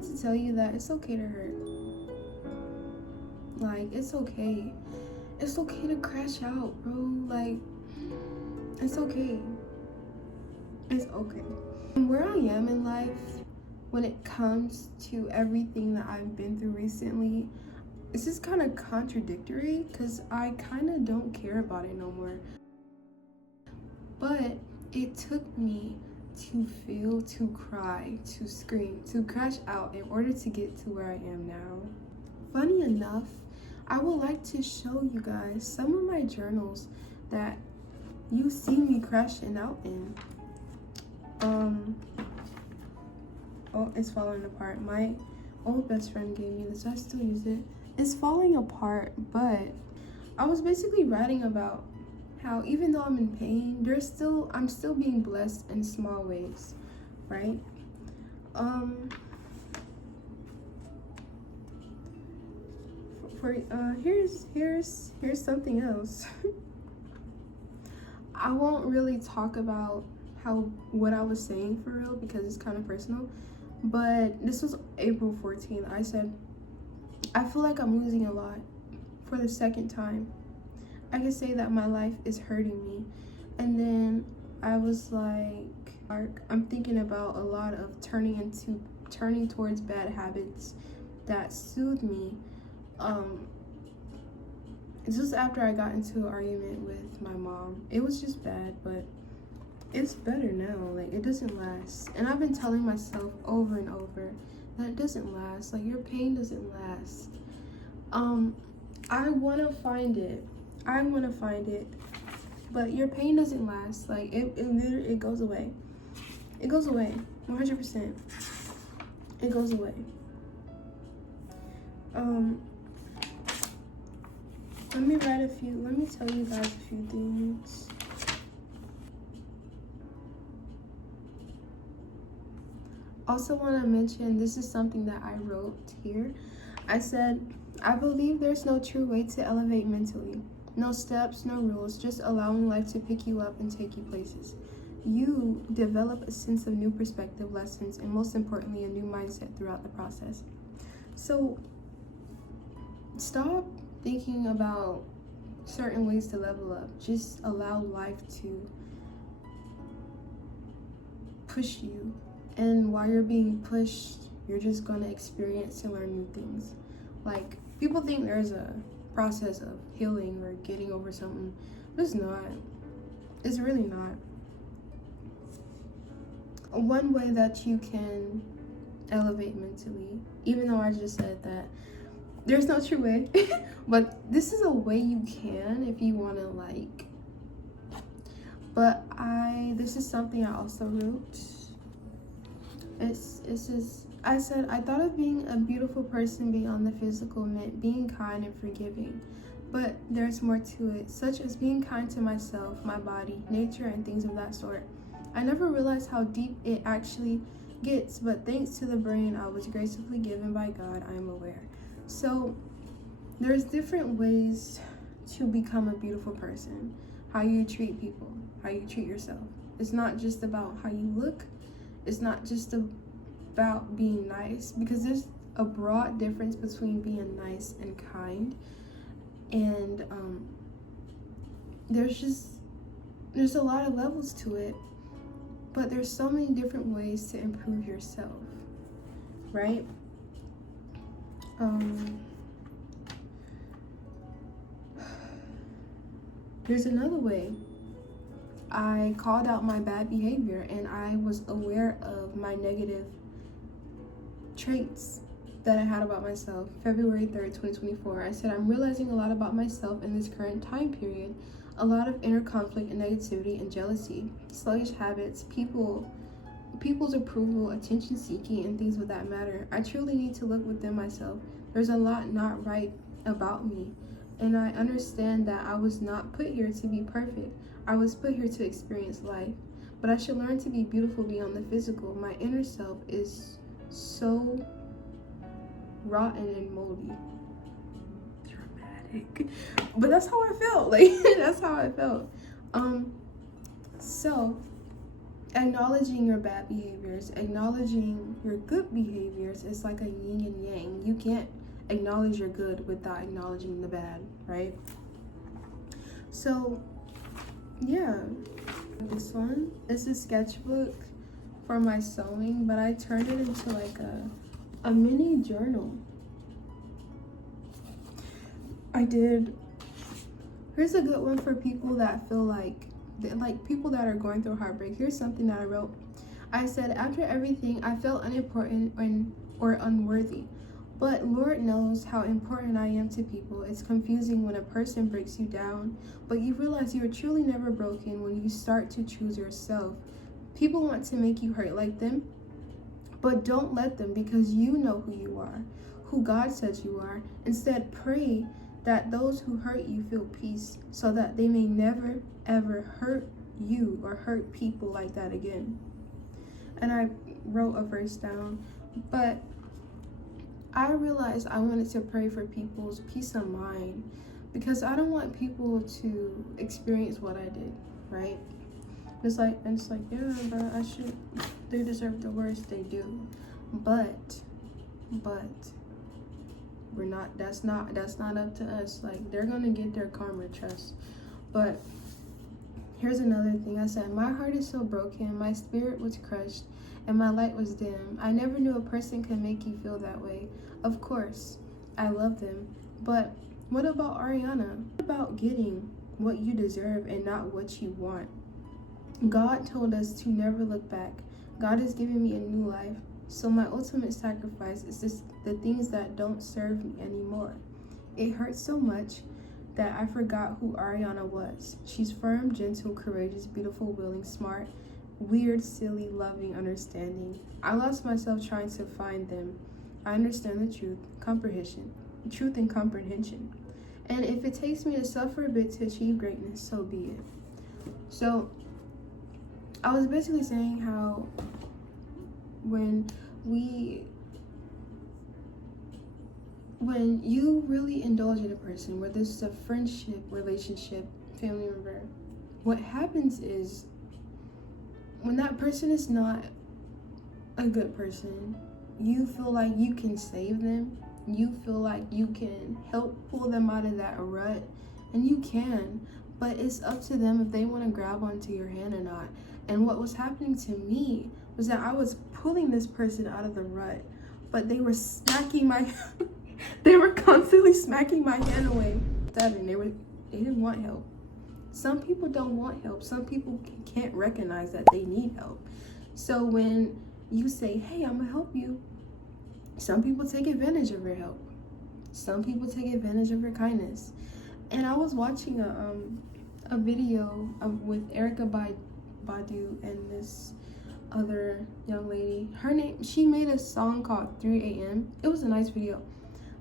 wanted to tell you that it's okay to hurt. Like, it's okay. It's okay to crash out, bro. Like, it's okay. It's okay. And where I am in life, when it comes to everything that I've been through recently, it's just kind of contradictory because I kind of don't care about it no more. But it took me to feel, to cry, to scream, to crash out in order to get to where I am now. Funny enough, I would like to show you guys some of my journals that you see me crashing out in. Oh, it's falling apart. My old best friend gave me this. I still use it. It's falling apart, but I was basically writing about how even though I'm in pain, I'm still being blessed in small ways, right? Here's something else. I won't really talk about what I was saying for real because it's kind of personal, but this was April 14th. I said, I feel like I'm losing a lot for the second time. I can say that my life is hurting me. And then I was like, I'm thinking about a lot of turning towards bad habits that soothe me. Just after I got into an argument with my mom. It was just bad, but it's better now. Like, it doesn't last. And I've been telling myself over and over that it doesn't last. Like, your pain doesn't last. I want to find it, but your pain doesn't last. Like, it goes away. It goes away, 100%. It goes away. Let me tell you guys a few things. Also want to mention, this is something that I wrote here. I said, I believe there's no true way to elevate mentally. No steps, no rules, just allowing life to pick you up and take you places. You develop a sense of new perspective, lessons, and most importantly, a new mindset throughout the process. So stop thinking about certain ways to level up. Just allow life to push you. And while you're being pushed, you're just going to experience and learn new things. Like, people think there's a process of healing or getting over something. It's not. It's really not. One way that you can elevate mentally, even though I just said that there's no true way, but this is a way you can if you want to, like. But this is something I also wrote. I said, I thought of being a beautiful person beyond the physical meant being kind and forgiving, but there's more to it, such as being kind to myself, my body, nature, and things of that sort. I never realized how deep it actually gets, but thanks to the brain I was gracefully given by God, I am aware. So there's different ways to become a beautiful person. How you treat people, how you treat yourself. It's not just about how you look. It's not just about being nice, because there's a broad difference between being nice and kind. And there's a lot of levels to it, but there's so many different ways to improve yourself, right? There's another way. I called out my bad behavior and I was aware of my negative traits that I had about myself. February 3rd, 2024, I said, I'm realizing a lot about myself in this current time period. A lot of inner conflict and negativity and jealousy, sluggish habits, people's approval, attention seeking, and things of that matter. I truly need to look within myself. There's a lot not right about me, and I understand that I was not put here to be perfect. I was put here to experience life, but I should learn to be beautiful beyond the physical. My inner self is so rotten and moldy. Dramatic. But that's how I felt. Like, that's how I felt. So acknowledging your bad behaviors, acknowledging your good behaviors is like a yin and yang. You can't acknowledge your good without acknowledging the bad, right? So yeah, this one is a sketchbook for my sewing, but I turned it into like a mini journal. Here's a good one for people that feel like people that are going through heartbreak. Here's something that I wrote. I said, after everything, I felt unimportant or unworthy. But Lord knows how important I am to people. It's confusing when a person breaks you down, but you realize you are truly never broken when you start to choose yourself. People want to make you hurt like them, but don't let them, because you know who you are, who God says you are. Instead, pray that those who hurt you feel peace, so that they may never ever hurt you or hurt people like that again. And I wrote a verse down, but I realized I wanted to pray for people's peace of mind, because I don't want people to experience what I did, right? It's like, yeah, but they deserve the worst, they do. But we're not, that's not up to us. Like, they're gonna get their karma, trust. But here's another thing. I said, my heart is so broken, my spirit was crushed, and my light was dim. I never knew a person could make you feel that way. Of course, I love them, but what about Ariana? What about getting what you deserve and not what you want? God told us to never look back. God has given me a new life, so my ultimate sacrifice is the things that don't serve me anymore. It hurts so much that I forgot who Ariana was. She's firm, gentle, courageous, beautiful, willing, smart, weird, silly, loving, understanding. I lost myself trying to find them. I understand the truth and comprehension. And if it takes me to suffer a bit to achieve greatness, so be it. So I was basically saying how when you really indulge in a person, whether it's a friendship, relationship, family member, what happens is when that person is not a good person, you feel like you can save them. You feel like you can help pull them out of that rut, and you can, but it's up to them if they want to grab onto your hand or not. And what was happening to me was that I was pulling this person out of the rut, but they were smacking my they were constantly smacking my hand away. They didn't want help. Some people don't want help. Some people can't recognize that they need help. So when you say, hey, I'm gonna help you, some people take advantage of your help. Some people take advantage of your kindness. And I was watching a video with Erykah Badu and this other young lady. Her name, she made a song called 3 a.m. It was a nice video.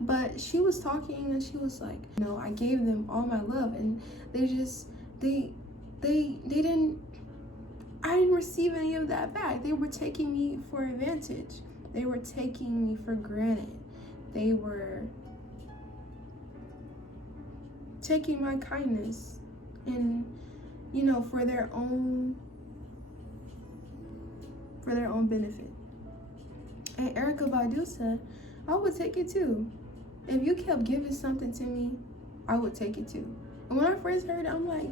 But she was talking and she was like, you know, I gave them all my love, and I didn't receive any of that back. They were taking me for advantage. They were taking me for granted. They were taking my kindness and, you know, for their own benefit. And Erykah Badu said, I would take it too. If you kept giving something to me, I would take it too. And when I first heard it, I'm like,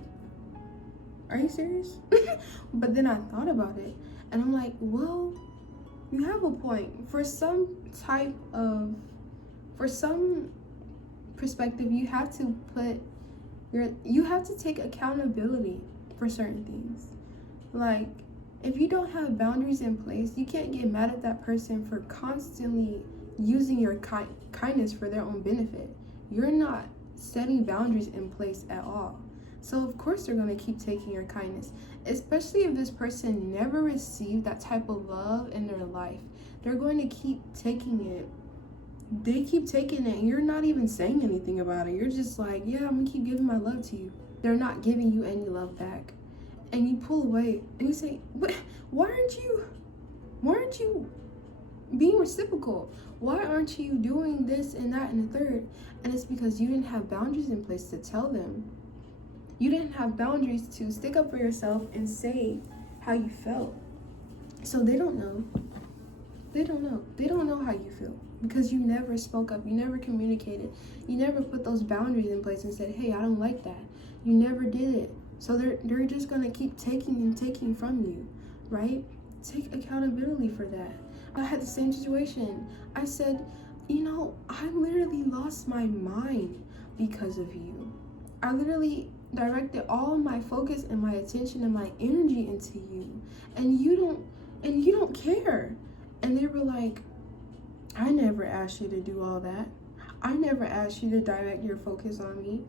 are you serious? But then I thought about it, and I'm like, well, you have a point. For some perspective, you have to take accountability for certain things. Like, if you don't have boundaries in place, you can't get mad at that person for constantly using your kindness for their own benefit. You're not setting boundaries in place at all. So of course they're going to keep taking your kindness, especially if this person never received that type of love in their life. They're going to keep taking it. They keep taking it, and you're not even saying anything about it. You're just like, yeah, I'm gonna keep giving my love to you. They're not giving you any love back, and you pull away and you say, why aren't you being reciprocal? Why aren't you doing this and that and the third? And it's because you didn't have boundaries in place to tell them. You didn't have boundaries to stick up for yourself and say, how you felt. So they don't know. They don't know. They don't know how you feel because you never spoke up. You never communicated. You never put those boundaries in place and said, hey, I don't like that. You never did it. So they're just going to keep taking and taking from you, right? Take accountability for that. I had the same situation. I said, I literally lost my mind because of you. I literally directed all of my focus and my attention and my energy into you. And you don't care. And they were like, I never asked you to do all that. I never asked you to direct your focus on me.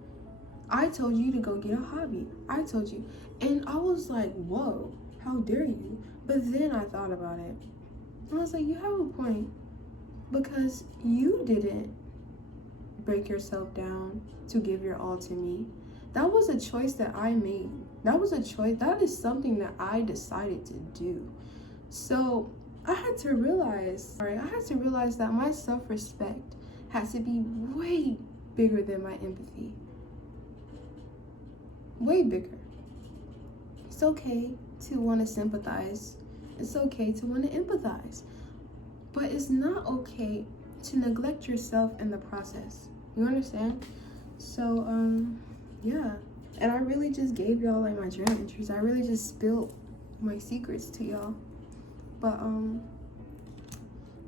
I told you to go get a hobby. I told you. And I was like, whoa, how dare you? But then I thought about it. I was like, you have a point. Because you didn't break yourself down to give your all to me. That was a choice that I made. That was a choice. That is something that I decided to do. So I had to realize that my self-respect has to be way bigger than my empathy. Way bigger. It's okay to want to sympathize. It's okay to want to empathize. But it's not okay to neglect yourself in the process. You understand? So, yeah. And I really just gave y'all like my journal entries. I really just spilled my secrets to y'all. But,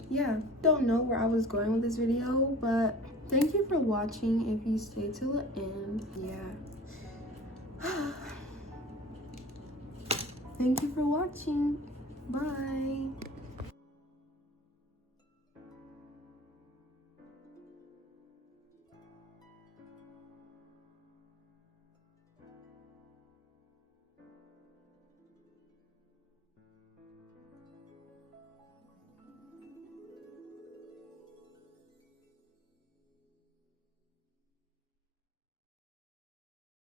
yeah. Don't know where I was going with this video, but thank you for watching if you stayed till the end. Yeah. Thank you for watching. Bye.